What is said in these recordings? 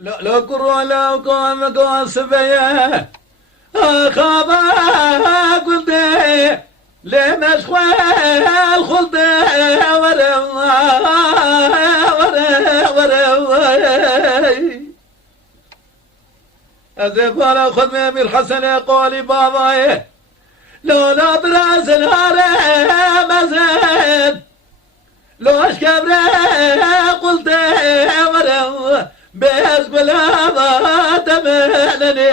لو كرو لو قوم قوسبيه خابا قلت لمشخوى الخلد ورا أزف على خدمة بالحسن قولي باباي لو لا براس الهارة مزد لو أشكبر قلت ورا بس بلا ما تمنني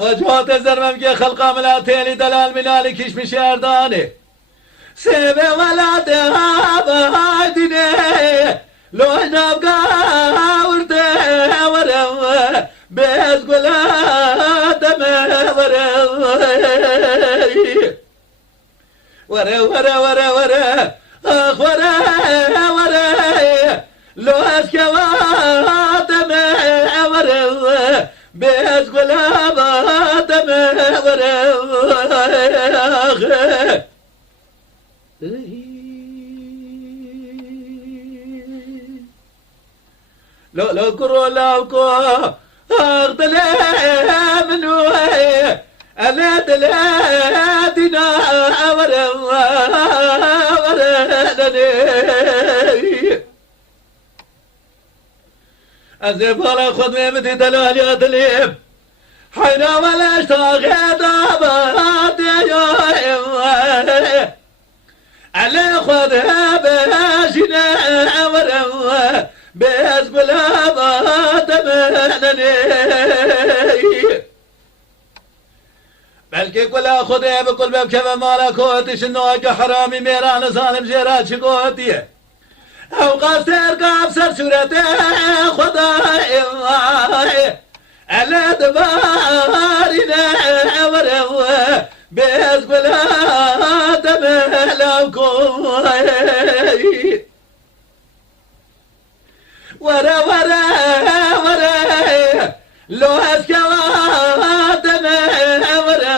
وجهات الزرمم كي خلقا ملاتيني دلال منالي كيش مشارداني سيبي ولا تهابايديني لو نبقى ورده ورا بس قلا دم ورا اخ ورا لو اسكوا دم ورا بس قلا دم ورا لو كرو لو كو اغدل منو انا دلادنا ورا ازف على خدمة متي دلال يا دليب حينا ولا اشتاغيت ابات يا على خدها باشنا ورا بس بلا ما تمنني بلكي كلا خدها بكل باب كما مالكوتش انه اجا حرامي ميران ظالم جيرات شكوتي او قاستر قابسر سورته خداي على دبارنا ورا بس بلا تملكم ورا لو اسكوا دم ورا